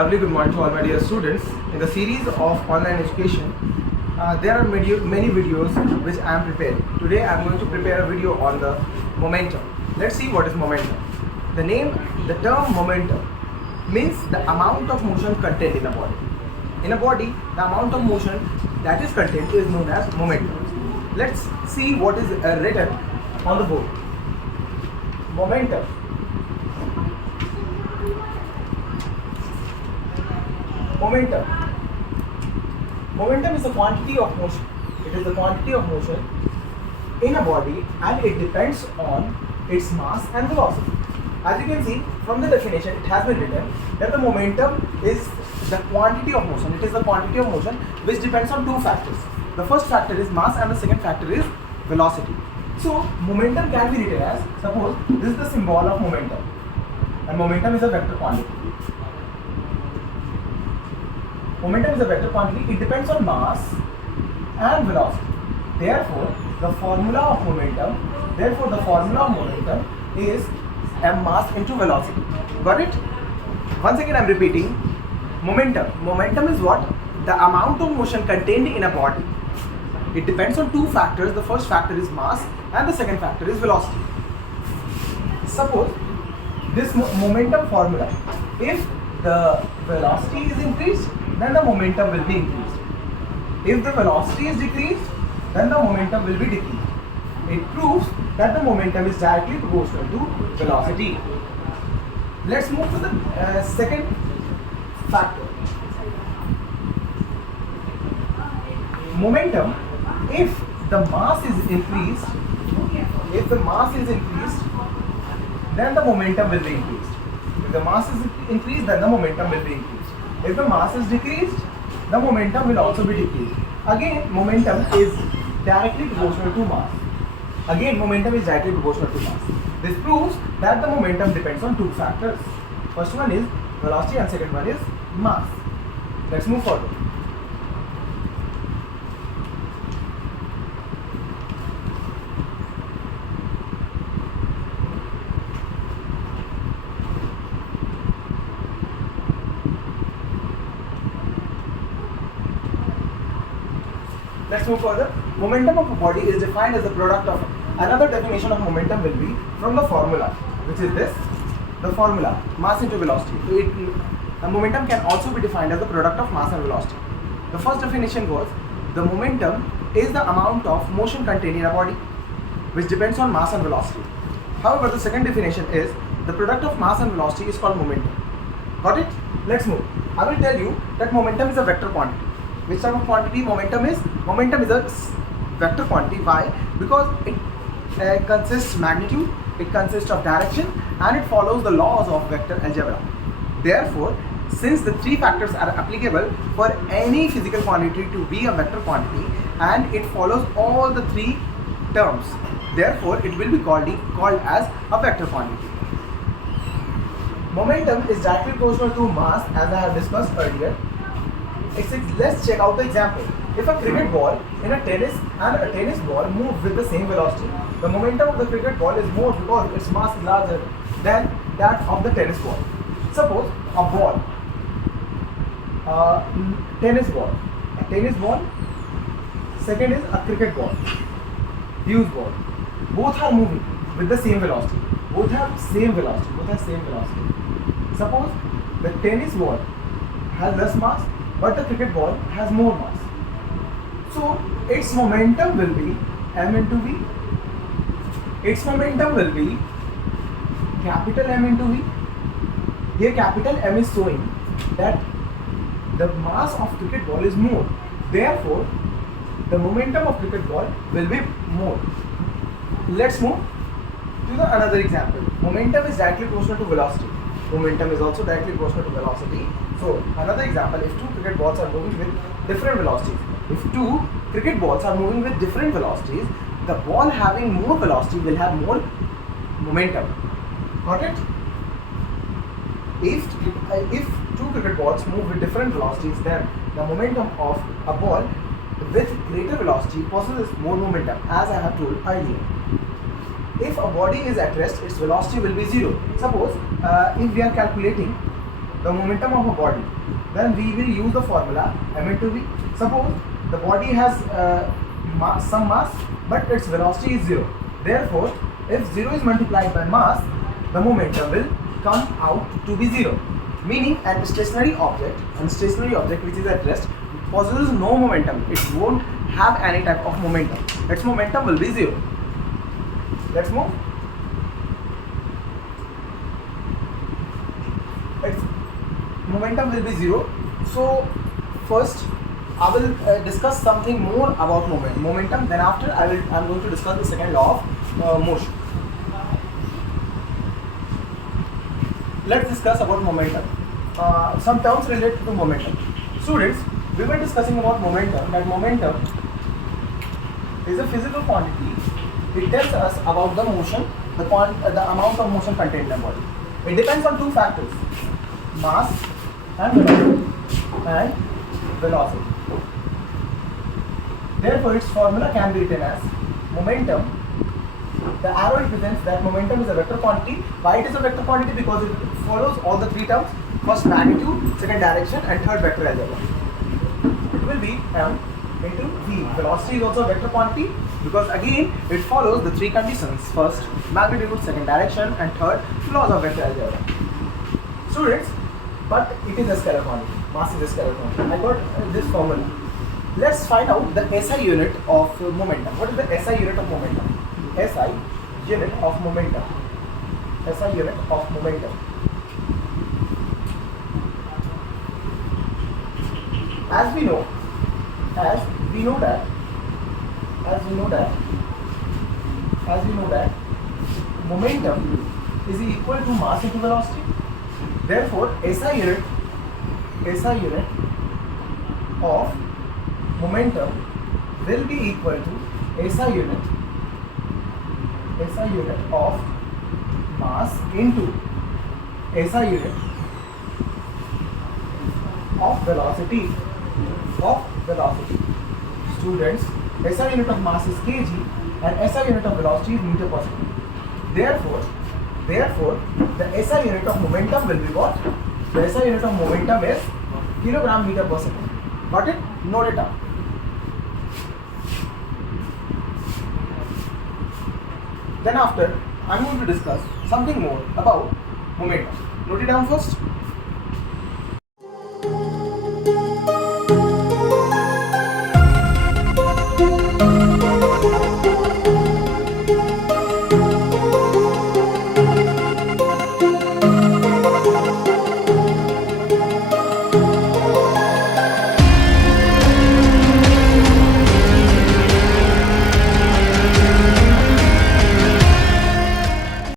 lovely good morning to all my dear students. In the series of online education, there are many videos which I am preparing. Today I am going to prepare a video on the momentum. Let's see what is momentum. The term momentum means the amount of motion contained in a body. In a body, the amount of motion that is contained is known as momentum. Let's see what is written on the board. Momentum. Momentum is the quantity of motion. It is the quantity of motion in a body and it depends on its mass and velocity. As you can see from the definition, it has been written that the momentum is the quantity of motion. It is the quantity of motion which depends on two factors. The first factor is mass and the second factor is velocity. So momentum can be written as, suppose this is the symbol of momentum, and momentum is a vector quantity. Momentum is a vector quantity. It depends on mass and velocity. Therefore, the formula of momentum is m mass into velocity. Got it? Once again I am repeating. Momentum is what? The amount of motion contained in a body. It depends on two factors. The first factor is mass and the second factor is velocity. Suppose this momentum formula, if the velocity is increased, then the momentum will be increased. If the velocity is decreased, then the momentum will be decreased. It proves that the momentum is directly proportional to velocity. Let's move to the second factor. Momentum, if the mass is increased, then the momentum will be increased. If the mass is increased, then the momentum will be increased. If the mass is decreased, the momentum will also be decreased. Again, momentum is directly proportional to mass. This proves that the momentum depends on two factors. First one is velocity and second one is mass. Let's move forward. Let's move further. Momentum of a body is defined as the product of another definition of momentum will be from the formula, which is this, the formula, mass into velocity. So momentum can also be defined as the product of mass and velocity. The first definition was the momentum is the amount of motion contained in a body which depends on mass and velocity. However, the second definition is the product of mass and velocity is called momentum. Got it? Let's move. I will tell you that momentum is a vector quantity. Which type of quantity momentum is? Momentum is a vector quantity. Why? Because it consists magnitude, it consists of direction, and it follows the laws of vector algebra. Therefore, since the three factors are applicable for any physical quantity to be a vector quantity, and it follows all the three terms, therefore it will be called as a vector quantity. Momentum is directly proportional to mass, as I have discussed earlier. Let's check out the example. If a cricket ball in a tennis and a tennis ball move with the same velocity, the momentum of the cricket ball is more because its mass is larger than that of the tennis ball. Suppose a ball, tennis ball, second is a cricket ball, fuse ball. Both are moving with the same velocity. Both have same velocity. Suppose the tennis ball has less mass, but the cricket ball has more mass. So its momentum will be m into v. Its momentum will be capital M into v. Here capital M is showing that the mass of cricket ball is more. Therefore, the momentum of cricket ball will be more. Let's move to another example. Momentum is directly proportional to velocity. Momentum is also directly proportional to velocity. So another example, if two cricket balls are moving with different velocities, the ball having more velocity will have more momentum. Got it? If two cricket balls move with different velocities, then the momentum of a ball with greater velocity possesses more momentum, as I have told earlier. If a body is at rest, its velocity will be 0. Suppose if we are calculating the momentum of a body, then we will use the formula m/v. Suppose the body has some mass, but its velocity is 0. Therefore, if 0 is multiplied by mass, the momentum will come out to be 0. Meaning, a stationary object which is at rest possesses no momentum. It won't have any type of momentum. Its momentum will be 0. Let's move. Its momentum will be 0. So first I will discuss something more about momentum. Then after I'm going to discuss the second law of motion. Let's discuss about momentum. Some terms related to momentum. Students, we were discussing about momentum. That momentum is a physical quantity. It tells us about the motion, the amount of motion contained in the body. It depends on two factors: mass and velocity. Therefore, its formula can be written as momentum. The arrow represents that momentum is a vector quantity. Why it is a vector quantity? Because it follows all the three terms: first magnitude, second direction, and third vector algebra. It will be m into v. Velocity is also a vector quantity because again it follows the three conditions: first magnitude, second direction, and third laws of vector algebra. Students, but it is a scalar quantity. Mass is a scalar quantity. I got this formula. Let's find out the SI unit of momentum. What is the SI unit of momentum? SI unit of momentum. SI unit of momentum. As we know that momentum is equal to mass into velocity. Therefore, SI unit of momentum will be equal to SI unit of mass into SI unit of velocity. Students, SI unit of mass is kg and SI unit of velocity is meter per second. Therefore, the SI unit of momentum will be what? The SI unit of momentum is kilogram meter per second. Got it? Note it down. Then after, I'm going to discuss something more about momentum. Note it down first.